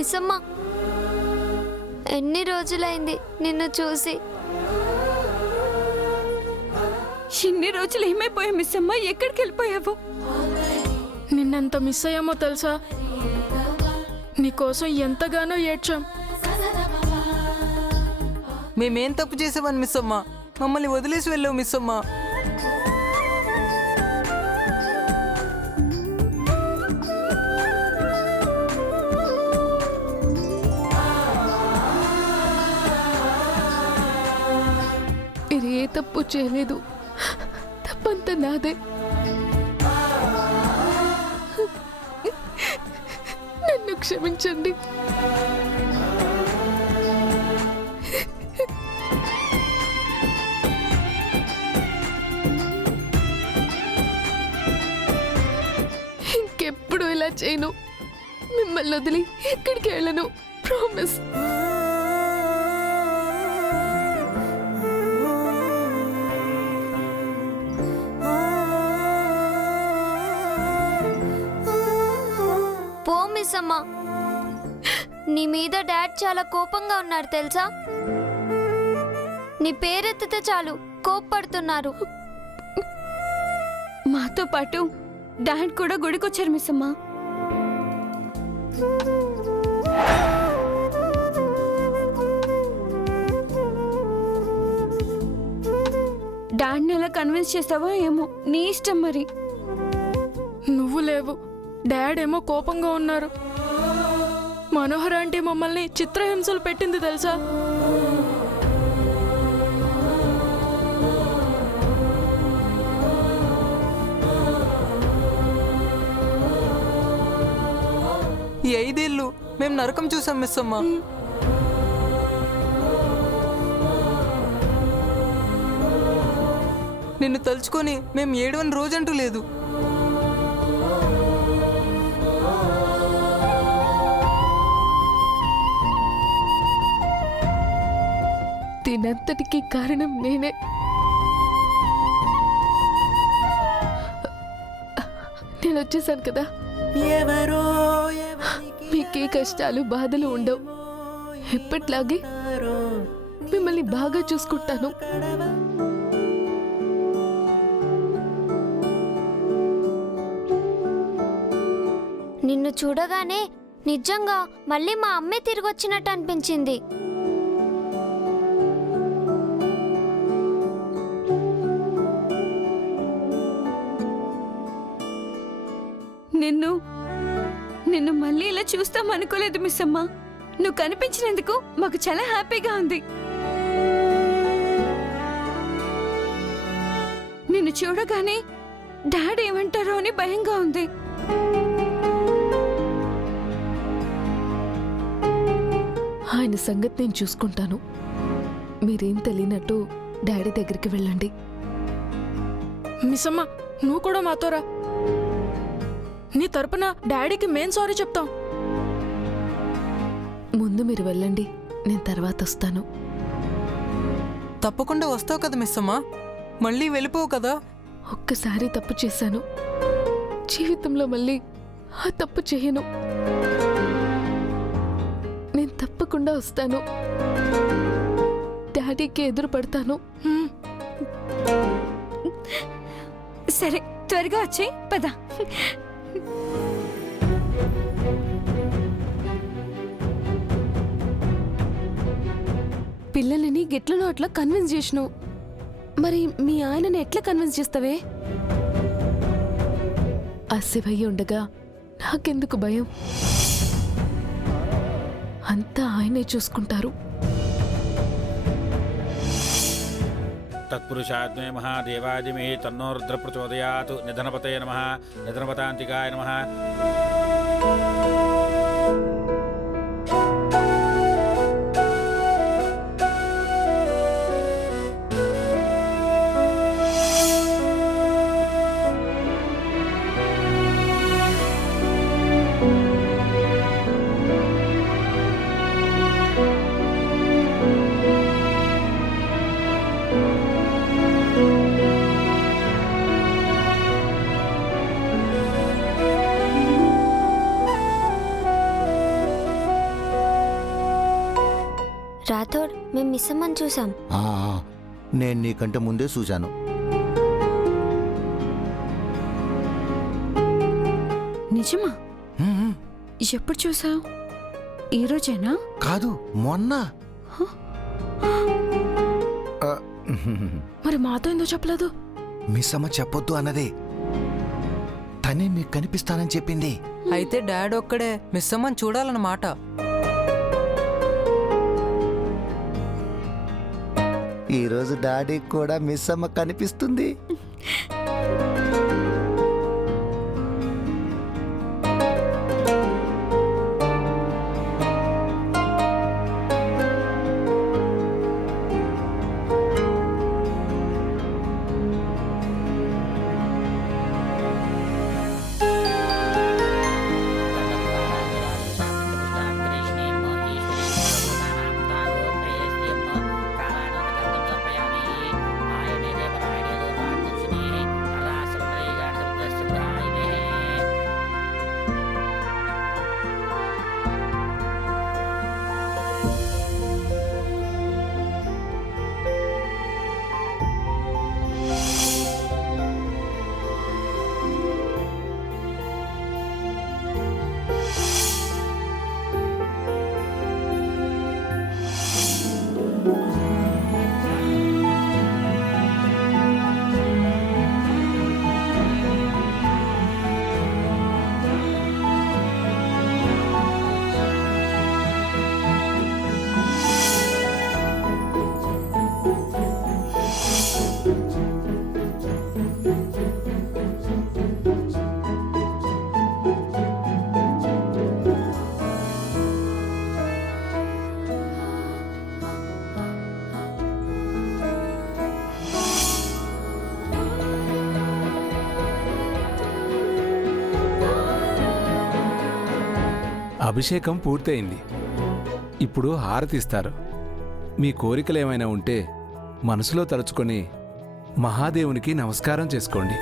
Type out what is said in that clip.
మిస్సమ్మ, ఎన్ని రోజులైంది నిన్ను చూసి. ఇన్ని రోజులు ఏమైపోయా మిస్సమ్మ? ఎక్కడికి వెళ్ళిపోయావు? నిన్నెంత మిస్ అయ్యామో తెలుసా? నీకోసం ఎంతగానో ఏడ్చాం. మేమేం తప్పు చేసామని మిస్ అమ్మా మమ్మల్ని వదిలేసి వెళ్ళావు మిస్ అమ్మా. మీరు ఏ తప్పు చేయలేదు, తప్పంతా నాదే. నన్ను క్షమించండి. ఇంకెప్పుడు ఇలా చేయను. మిమ్మల్ని వదిలి ఎక్కడికి వెళ్ళను. ప్రామిస్. పో మిస్సమ్మ, నీ మీద డాడ్ చాలా కోపంగా ఉన్నారు తెలుసా. నీ పేరెత్తితే చాలు కోప్పడుతున్నారు. మాతో పాటు డాడ్ కూడా గుడికొచ్చారు మిస్సమ్మ. డాడ్ని ఎలా కన్విన్స్ చేస్తావో ఏమో, నీ ఇష్టం మరి. నువ్వు లేవు, డాడ్ ఏమో కోపంగా ఉన్నారు. మనోహర్ ఆంటీ మమ్మల్ని చిత్రహింసలు పెట్టింది తెలుసా. ఈ 5 ఏళ్ళు మేము నరకం చూసాం మిస్ అమ్మా. నిన్ను తలుచుకొని మేము ఏడవని రోజంటూ లేదు. దీనంతటికీ కారణం నేనే. నేను వచ్చేసాను కదా, మీకే కష్టాలు బాధలు ఉండవు. ఎప్పట్లాగే మిమ్మల్ని బాగా చూసుకుంటాను. నిన్ను చూడగానే నిజంగా మళ్ళీ మా అమ్మే తిరిగొచ్చినట్టు అనిపించింది. నిన్ను మళ్ళీ ఇలా చూస్తాం అనుకోలేదు మిస్ అమ్మ. నువ్వు కనిపించినందుకు మాకు చాలా హ్యాపీగా ఉంది. నిన్ను చూడగానే డాడీ ఏమంటారో అని భయంగా ఉంది. ఆయన సంగతి నేను చూసుకుంటాను. మీరేం తెలియనట్టు డాడీ దగ్గరికి వెళ్ళండి. మిస్సమ్మ, నువ్వు కూడా మాతో రా. నీ తరపున డాడీకి మేం సారీ చెప్తాం. ముందు మీరు వెళ్ళండి, నేను తర్వాత వస్తాను. తప్పకుండా వస్తావు కదా మిస్ అమ్మా, మళ్ళీ వెళ్ళిపోవు కదా. ఒక్కసారి తప్పు చేశాను, జీవితంలో మళ్ళీ ఆ తప్పు చేయను. నేను తప్పకుండా వస్తాను, డాడీకి ఎదురు పడతాను. సరే, త్వరగా వచ్చే పద. పిల్లలని గిట్లను అట్లా కన్విన్స్ చేసినావు, మరి మీ ఆయనని ఎట్లా కన్విన్స్ చేస్తావే? ఆ శివయ్య ఉండగా నాకెందుకు భయం? అంతా ఆయనే చూసుకుంటారు. తత్పురుషాత్మే మహాదేవాదిమే తన్నో రుద్ర ప్రచోదయాత్. నిధనపతయ నమః. నిధనపతాంతికాయ నమః. రాథోడ్ మేము మిస్ అమ్మని చూసాం. ఆ, నేను నీకంటే ముందే చూశాను. నిజమా? హ్మ్, ఎప్పుడు చూసావు? ఈ రోజేనా? కాదు, మొన్న. ఆ, మరి మాతో ఎందుకు చెప్పలేదు? మిస్ అమ్మ చెప్పొద్దు అన్నదే. తనే మీకు కనిపిస్తానని చెప్పింది. అయితే డాడ్ ఒక్కడే మిస్ అమ్మని చూడాలన్నమాట. ఈరోజు డాడీకి కూడా మిస్ అమ్మ కనిపిస్తుంది. అభిషేకం పూర్తయింది. ఇప్పుడు హారతిస్తారు. మీ కోరికలు ఏమైనా ఉంటే మనసులో తలుచుకొని మహాదేవునికి నమస్కారం చేసుకోండి.